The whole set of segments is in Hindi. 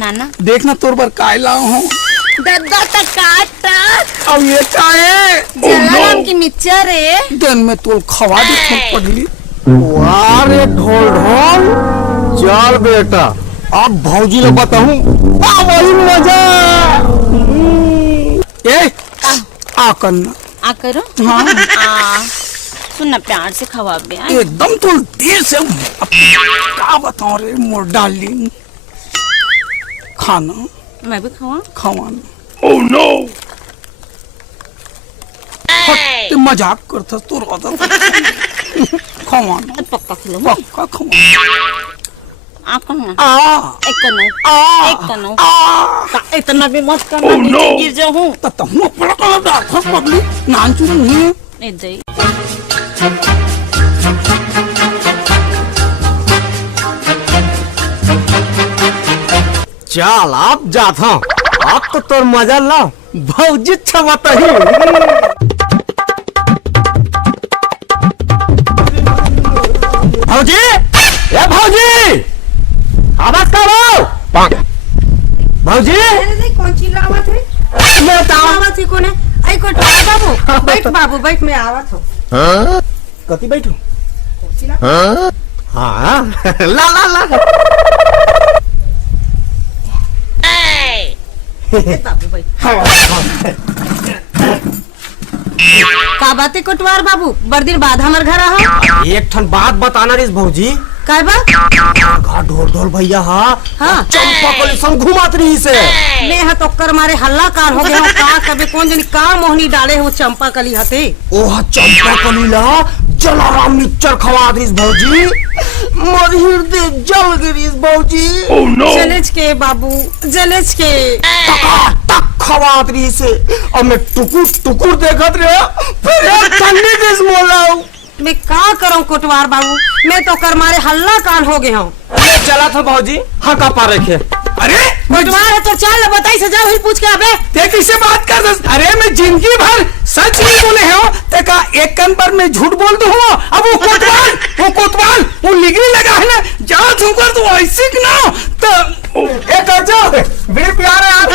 बनाना देखना तोर पर काय लाओ हूँ। दद्दा तक काटा अब ये क्या है? जलाराम की मिक्सचर है। दिन में तोल खवा दे पगली। वाह रे ढोल ढोल, चल बेटा अब भौजी लोग बताऊं वही मजा। ए आ करना आ करो। हाँ सुनना प्यार से खवा बे। एकदम तो देर से क्या बताऊं रे मोर डार्लिंग। खाना मैं भी खावा खवाना। ओह नो ते मजाक करता तो रोता खवाना पक्का खिलो पक्का खवाना। आ करना आ एक करना आ एक करना आ इतना भी मत करना नीचे गिर जाऊं। तब हम पड़ा पड़ा डाल पगली नान चुरा नहीं है। नहीं दे चल अब जाता हूँ, अब तो तोर मजा ला भौजी छवाता ही। भौजी ए भौजी आवाज करो। भौजी कौन सी लावत है? लावत है कोने? आई को बाबू बैठ बाबू बैठ मैं आवत हूँ। कति बैठू? हाँ ला ला ला बाबू बैठ। का बातें कोटवार बाबू बड़ दिन बाद हमार घर आ। एक ठन बात बताना रिस भौजी। काय बात? घर ढोल ढोल भैया हाँ चंपा को संग घुमात रही से। मैं हा तोकर मारे हल्ला कार हो गया का कबे कौन जनी का मोहनी डाले हो चंपा कली हते। ओह चंपा कलीला जलाराम मिक्सचर खवा दिस भौजी, मोर हृदय जल गिरिस भौजी। जलेज के बाबू जलेज के टक खवा रही से और मैं टुकुर टुकुर देखत रहे फिर एक ठंडी डिश मोलाऊ। मैं का करूं कोटवार बाबू मैं तो कर मारे हल्ला कान हो गए हूँ। चला था भौजी हाँ का पा रखे। अरे कोटवार है तो चल बताई से जाओ ही पूछ के आबे। ते किससे बात कर दस? अरे मैं जिंदगी भर सच नहीं बोले हो ते का एक कान पर मैं झूठ बोल दूं हो। अब वो कोतवाल वो निगरी लगा है ना जहाँ तुमको तो ऐसे ना तो एक अच्छा बड़े प्यारे यार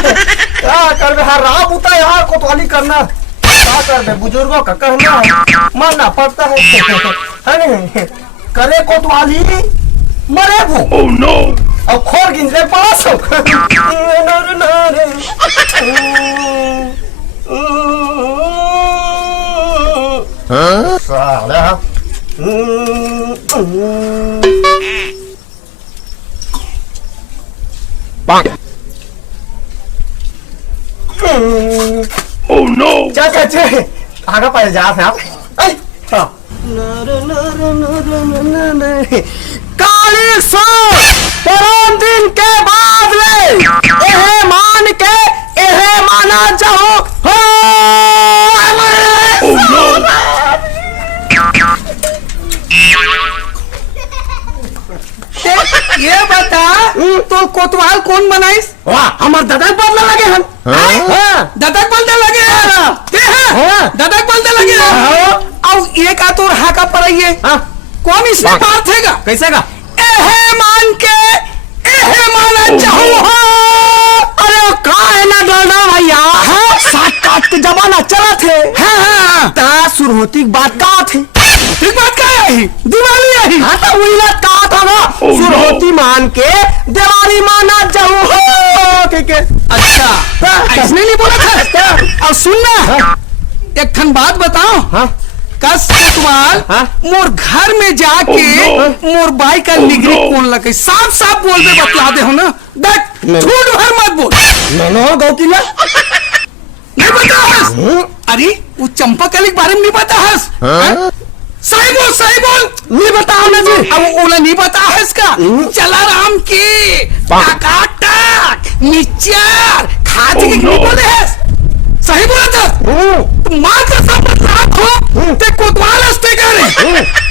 क्या कर रहा राम उता यार कोतवाली करना क्या कर दे बुजुर्गों का कहना मानना पड़ता है नहीं करे कोतवाली मरे भू। ओह नो अब खोर गिंजले पास हो। साला ओह नो चा आगे पाए जा आप काली सो परम दिन के बाद ले एहे मान के एहे माना जाओ हो। ये बता तो कोतवाल कौन बनाइस? वाह हमार दादा बदला लगे हम। ददक बोलते लगे ददक बोलते लगे। अब ये का तो हाका पड़ाइए कौन इसमें पार थेगा? कैसे का एहे मान के एहे माना चाहो हो। अरे का है ना डरना भैया सात काट के जमाना चला थे। हाँ ता सुरहोती बात का थे ठीक बात क्या है? दिवाली आई हाँ तो वही बात का था ना सुरहोती मान के दिवाली माना जाओ हो। ठीक है अच्छा इसने नहीं बोला था। अब सुनना एक ठन बात बताओ। हाँ कस कोतवाल मोर घर में जाके मोर बाई का निगरी कौन लगे साफ साफ बोल दे बतला दे हो ना। देख झूठ भर मत बोल। मैंने गौ की नहीं पता हस? अरे वो चंपा कली के बारे में नहीं पता हस? सही बोल नहीं बताओ ना जी। अब ओला नहीं पता है इसका जलाराम की टकाटक मिक्सचर खाते के नहीं बोले है। सही बोला था तो माँ का सब बदलाव हो ते कोतवाल हस्ते करे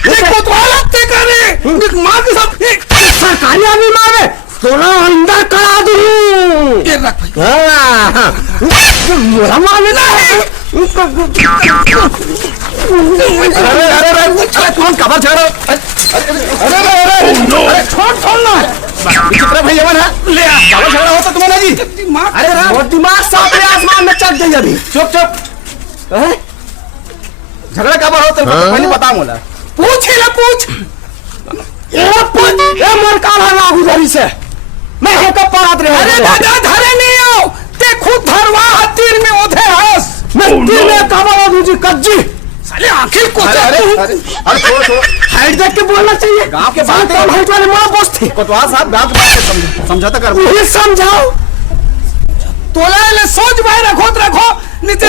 ते कोतवाल हस्ते करे माँ के सब सरकारी आदमी मारे सोना अंदर करा दूं। ये रख भाई मेरा मामला है। अरे कौन खबर छेड़ो? अरे छोड़ ना विचित्र भैया ले आ डबल झगड़ा होता तुम्हारा जी। दिमाग अरे वो दिमाग साफ है, आसमान में चढ़ गई अभी। चुप चुप। हैं? झगड़ा कब होता है पहले बता मोला। पूछ ही ना पूछ। ए मोर काल हरवा गुजारी से मैं है कब परात रहे। अरे दादा धरे नहीं आओ ते खुद धरवा तीर में ओधे हंस। मैं तीर में कब दूजी कज्जी। साले आखिर को अरे अरे अरे अरे छोड़ो हाइट देख के बोलना चाहिए। गांव के बात है, हाइट वाले मां बॉस थे। कोतवाल साहब गांव के बात से समझौता कर। ये समझाओ तोला ले सोच भाई रखो नीचे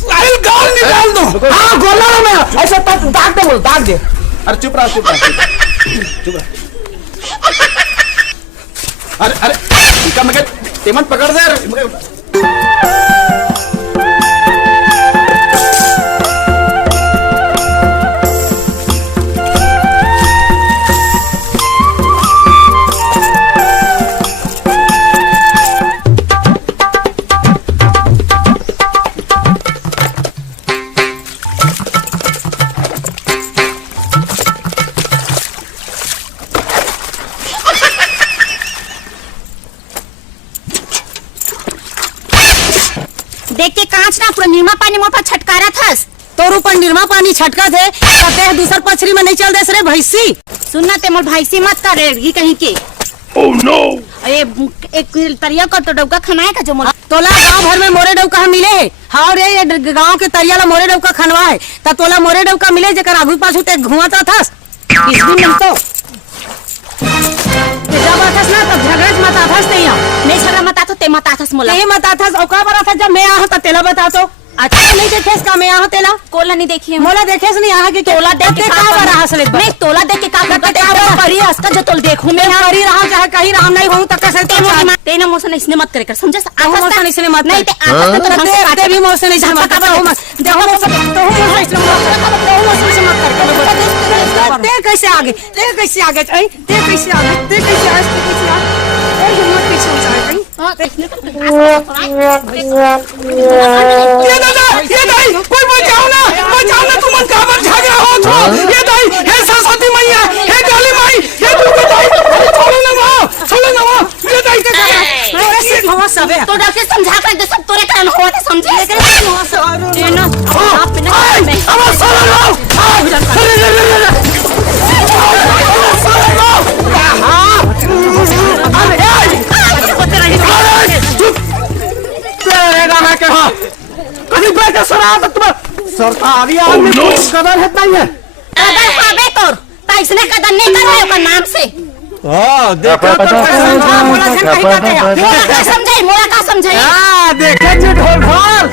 साहिल गाल निकाल दो। हाँ गोला में ऐसा दाग दे बोल दाग दे। अरे चुप रहा चुप रहा। अरे अरे इनका मगर तेमन पकड़ दे। देख के कांच ना पूरा निर्मा पानी मोर पर छटकारा थस। तोर ऊपर निर्मा पानी छटका थे कते दूसर पछरी में नहीं चल देस रे भैंसी। सुनना ते मोर भाईसी मत कर रेगी कहीं के। Oh no. अरे एक तरिया का तो डौका खनाए का जो मोर तोला गांव भर में मोरे डौका मिले है। हाँ रे गांव के तरिया ला मोरे डौका खनवा है त तोला मोरे डौका मिले जेकर आगू पाछू ते घुमाता थस। इस दिन नहीं तो जब आथस ना तब झगड़े मत आथस ते यहाँ नहीं झगड़ा मत आथो ते मत आथस मोला नहीं मत आथस। और का बार आथस जब मैं आहा त तेला बता तो अच्छा नहीं देखेस का मैं आहा तेला कोला नहीं देखी मोला देखेस नहीं आहा के तोला देख के का बार आहा से नहीं तोला देख के का करते परी हंसका जो तोल देखूं मैं मैं करी रहा चाहे कहीं राम नहीं हूं तक कैसे ते ना मोसन इसने मत करे कर समझा मोसन इसने मत नहीं ते आथस तो ढंग से काटे भी मोसन इसने मत कर देखो मोसन तो मोसन इसने मत कर ते कैसे आगे ते कैसे आगे ते कैसे आगे ते कैसे आगे और हिम्मत पीछे हो जाए ये दाई कोई बचाओ ना तुम मन का पर झगड़ा हो तो ये दाई हे सरस्वती मैया हे काली माई हे दुर्गा दाई छोड़ो ना वो ये दाई के अरे सिर्फ हवा सब है तो डॉक्टर समझा कर दे सब तोरे कारण हुआ था समझे ये ना आप ने अब सर सरकारी आदमी कदर है नहीं है। कदर खाबे तोर त इसने कदर नहीं कर रहे ओकर नाम से देखो तो समझाई मोला का समझाई देखे जी ढोल ढोल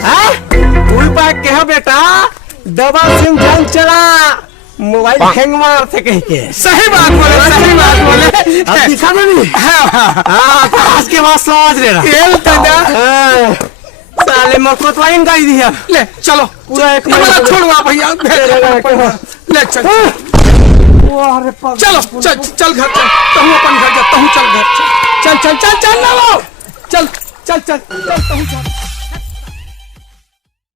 फुल पैक के है बेटा डबल सिम जंग चला मोबाइल हैंग मार थे कह के। सही बात बोले अब दिखा नहीं। हाँ आज के बाद समझ ले रहा साले मकोत वाइन गाई दिया। ले चलो पूरा एक महीना छोड़वा भैया ले चल चलो चल घर चल तहू अपन घर जा तहू चल घर चल चल चल चल ना वो चल चल चल चल तहू चल।